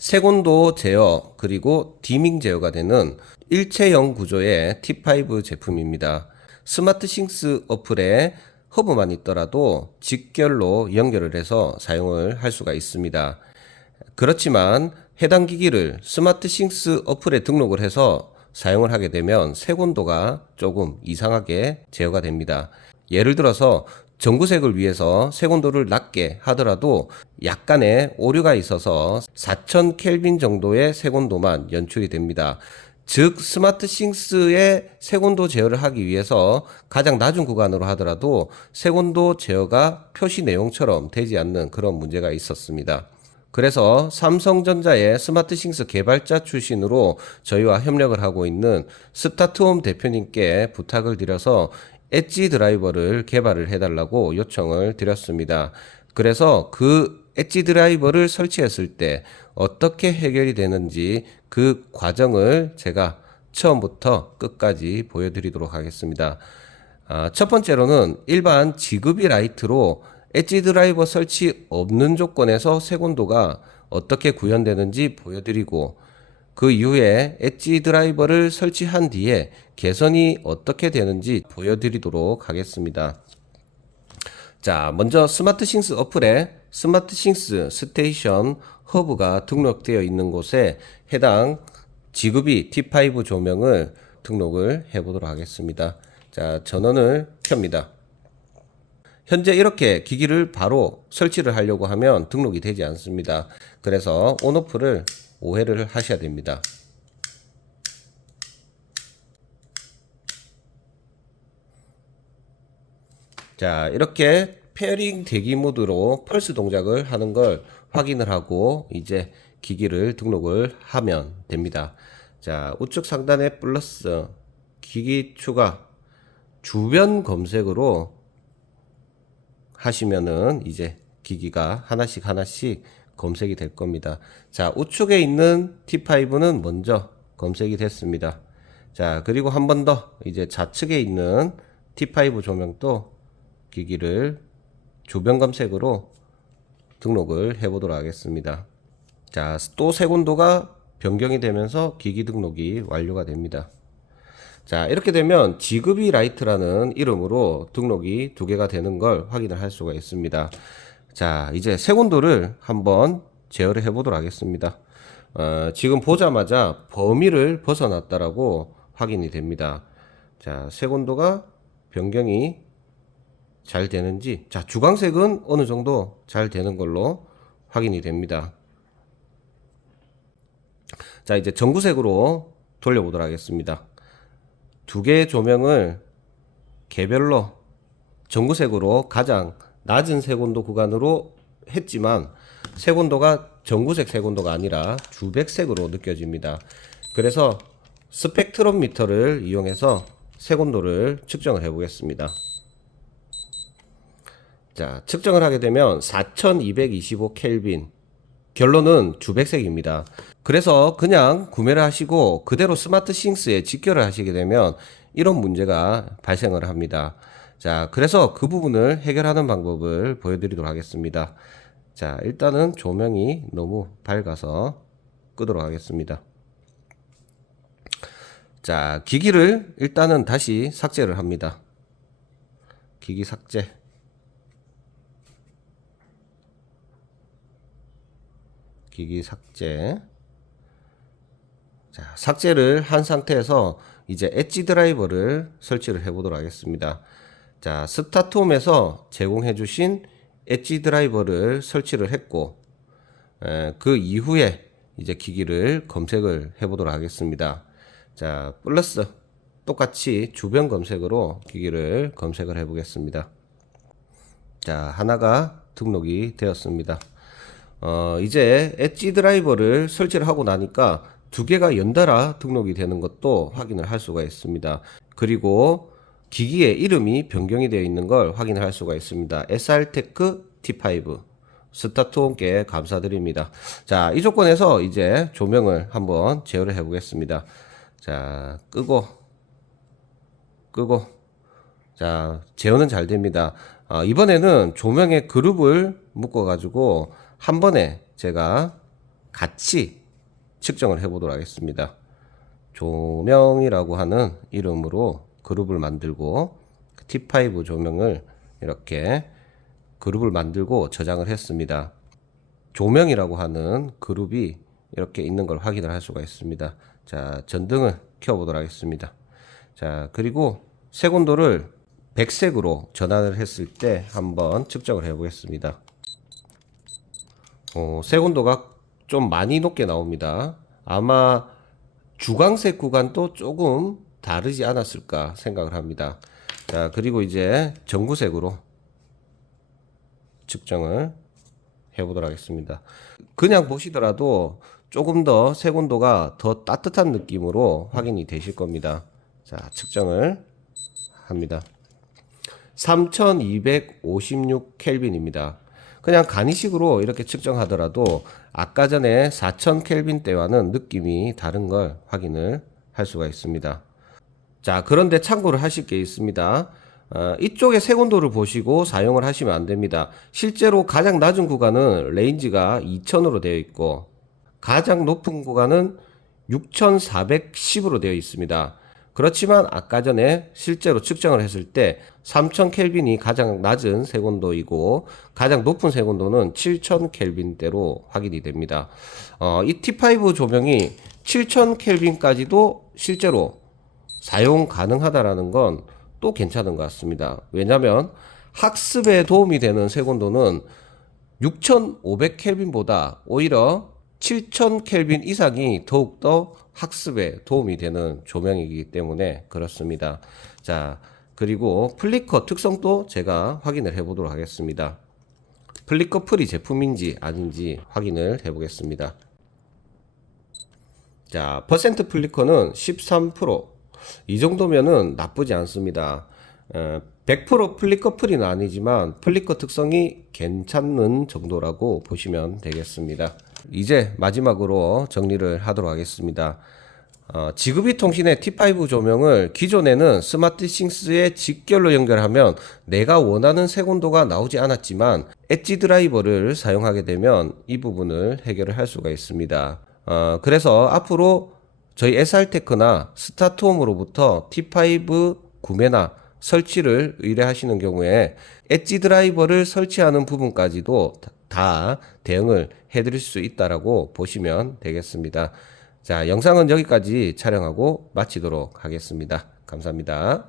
색온도 제어 그리고 디밍 제어가 되는 일체형 구조의 T5 제품입니다. 스마트싱스 어플에 허브만 있더라도 직결로 연결을 해서 사용을 할 수가 있습니다. 그렇지만 해당 기기를 스마트싱스 어플에 등록을 해서 사용을 하게 되면 색온도가 조금 이상하게 제어가 됩니다. 예를 들어서 전구색을 위해서 색온도를 낮게 하더라도 약간의 오류가 있어서 4000 켈빈 정도의 색온도만 연출이 됩니다. 즉 스마트싱스의 색온도 제어를 하기 위해서 가장 낮은 구간으로 하더라도 색온도 제어가 표시 내용처럼 되지 않는 그런 문제가 있었습니다. 그래서 삼성전자의 스마트싱스 개발자 출신으로 저희와 협력을 하고 있는 스타트홈 대표님께 부탁을 드려서 엣지 드라이버를 개발을 해달라고 요청을 드렸습니다. 그래서 그 엣지 드라이버를 설치했을 때 어떻게 해결이 되는지 그 과정을 제가 처음부터 끝까지 보여드리도록 하겠습니다. 첫 번째로는 일반 지급이 라이트로 엣지 드라이버 설치 없는 조건에서 색온도가 어떻게 구현되는지 보여드리고, 그 이후에 엣지 드라이버를 설치한 뒤에 개선이 어떻게 되는지 보여드리도록 하겠습니다. 자, 먼저 스마트싱스 어플에 스마트싱스 스테이션 허브가 등록되어 있는 곳에 해당 지급이 T5 조명을 등록을 해 보도록 하겠습니다. 자, 전원을 켭니다. 현재 이렇게 기기를 바로 설치를 하려고 하면 등록이 되지 않습니다. 그래서 온오프를 5회를 하셔야 됩니다. 자, 이렇게 페어링 대기 모드로 펄스 동작을 하는 걸 확인을 하고 이제 기기를 등록을 하면 됩니다. 자, 우측 상단에 플러스 기기 추가 주변 검색으로 하시면은 이제 기기가 하나씩 검색이 될 겁니다. 자, 우측에 있는 T5는 먼저 검색이 됐습니다. 자, 그리고 한 번 더 이제 좌측에 있는 T5 조명도 기기를 주변 검색으로 등록을 해 보도록 하겠습니다. 자, 또 색온도가 변경이 되면서 기기 등록이 완료가 됩니다. 자, 이렇게 되면 지급이 라이트라는 이름으로 등록이 두 개가 되는 걸 확인을 할 수가 있습니다. 자, 이제 색온도를 한번 제어를 해 보도록 하겠습니다. 지금 보자마자 범위를 벗어났다라고 확인이 됩니다. 자, 색온도가 변경이 잘 되는지, 자, 주광색은 어느 정도 잘 되는 걸로 확인이 됩니다. 자, 이제 전구색으로 돌려보도록 하겠습니다. 두 개의 조명을 개별로 전구색으로 가장 낮은 색온도 구간으로 했지만 색온도가 전구색 색온도가 아니라 주백색으로 느껴집니다. 그래서 스펙트럼 미터를 이용해서 색온도를 측정을 해 보겠습니다. 자, 측정을 하게 되면 4225 켈빈, 결론은 주백색입니다. 그래서 그냥 구매를 하시고 그대로 스마트싱스에 직결을 하시게 되면 이런 문제가 발생을 합니다. 자, 그래서 그 부분을 해결하는 방법을 보여드리도록 하겠습니다. 자, 일단은 조명이 너무 밝아서 끄도록 하겠습니다. 자, 기기를 일단은 다시 삭제를 합니다. 기기 삭제. 기기 삭제. 자, 삭제를 한 상태에서 이제 엣지 드라이버를 설치를 해 보도록 하겠습니다. 자, 스타트홈에서 제공해 주신 엣지 드라이버를 설치를 했고, 그 이후에 이제 기기를 검색을 해 보도록 하겠습니다. 자, 플러스 똑같이 주변 검색으로 기기를 검색을 해 보겠습니다. 자, 하나가 등록이 되었습니다. 이제 엣지 드라이버를 설치를 하고 나니까 두 개가 연달아 등록이 되는 것도 확인을 할 수가 있습니다. 그리고 기기의 이름이 변경이 되어 있는 걸 확인을 할 수가 있습니다. SR테크 T5 스타트홈께 감사드립니다. 자, 이 조건에서 이제 조명을 한번 제어를 해 보겠습니다. 자, 끄고 자, 제어는 잘 됩니다. 이번에는 조명의 그룹을 묶어 가지고 한 번에 제가 같이 측정을 해 보도록 하겠습니다. 조명이라고 하는 이름으로 그룹을 만들고 T5 조명을 이렇게 그룹을 만들고 저장을 했습니다. 조명이라고 하는 그룹이 이렇게 있는 걸 확인을 할 수가 있습니다. 자, 전등을 켜 보도록 하겠습니다. 자, 그리고 색온도를 백색으로 전환을 했을 때 한번 측정을 해 보겠습니다. 색온도가 좀 많이 높게 나옵니다. 아마 주광색 구간도 조금 다르지 않았을까 생각을 합니다. 자, 그리고 이제 전구색으로 측정을 해 보도록 하겠습니다. 그냥 보시더라도 조금 더 색온도가 더 따뜻한 느낌으로 확인이 되실 겁니다. 자, 측정을 합니다. 3256 켈빈입니다. 그냥 간이식으로 이렇게 측정하더라도 아까 전에 4000 켈빈대와는 느낌이 다른 걸 확인을 할 수가 있습니다. 자, 그런데 참고를 하실 게 있습니다. 이쪽에 색온도를 보시고 사용을 하시면 안 됩니다. 실제로 가장 낮은 구간은 레인지가 2000으로 되어 있고 가장 높은 구간은 6410으로 되어 있습니다. 그렇지만 아까 전에 실제로 측정을 했을 때 3000 켈빈이 가장 낮은 색온도이고 가장 높은 색온도는 7000 켈빈대로 확인이 됩니다. 이 T5 조명이 7000 켈빈까지도 실제로 사용 가능하다라는 건 또 괜찮은 것 같습니다. 왜냐하면 학습에 도움이 되는 색온도는 6500 켈빈보다 오히려 7000 켈빈 이상이 더욱더 학습에 도움이 되는 조명이기 때문에 그렇습니다. 자, 그리고 플리커 특성도 제가 확인을 해 보도록 하겠습니다. 플리커 프리 제품인지 아닌지 확인을 해 보겠습니다. 자, 퍼센트 플리커는 13%. 이 정도면은 나쁘지 않습니다. 100% 플리커 프리는 아니지만 플리커 특성이 괜찮은 정도라고 보시면 되겠습니다. 이제 마지막으로 정리를 하도록 하겠습니다. 지그비 통신의 T5 조명을 기존에는 스마트싱스에 직결로 연결하면 내가 원하는 색온도가 나오지 않았지만 엣지 드라이버를 사용하게 되면 이 부분을 해결을 할 수가 있습니다. 그래서 앞으로 저희 SR테크나 스타트홈으로부터 T5 구매나 설치를 의뢰하시는 경우에 엣지 드라이버를 설치하는 부분까지도 다 대응을 해드릴 수 있다라고 보시면 되겠습니다. 자, 영상은 여기까지 촬영하고 마치도록 하겠습니다. 감사합니다.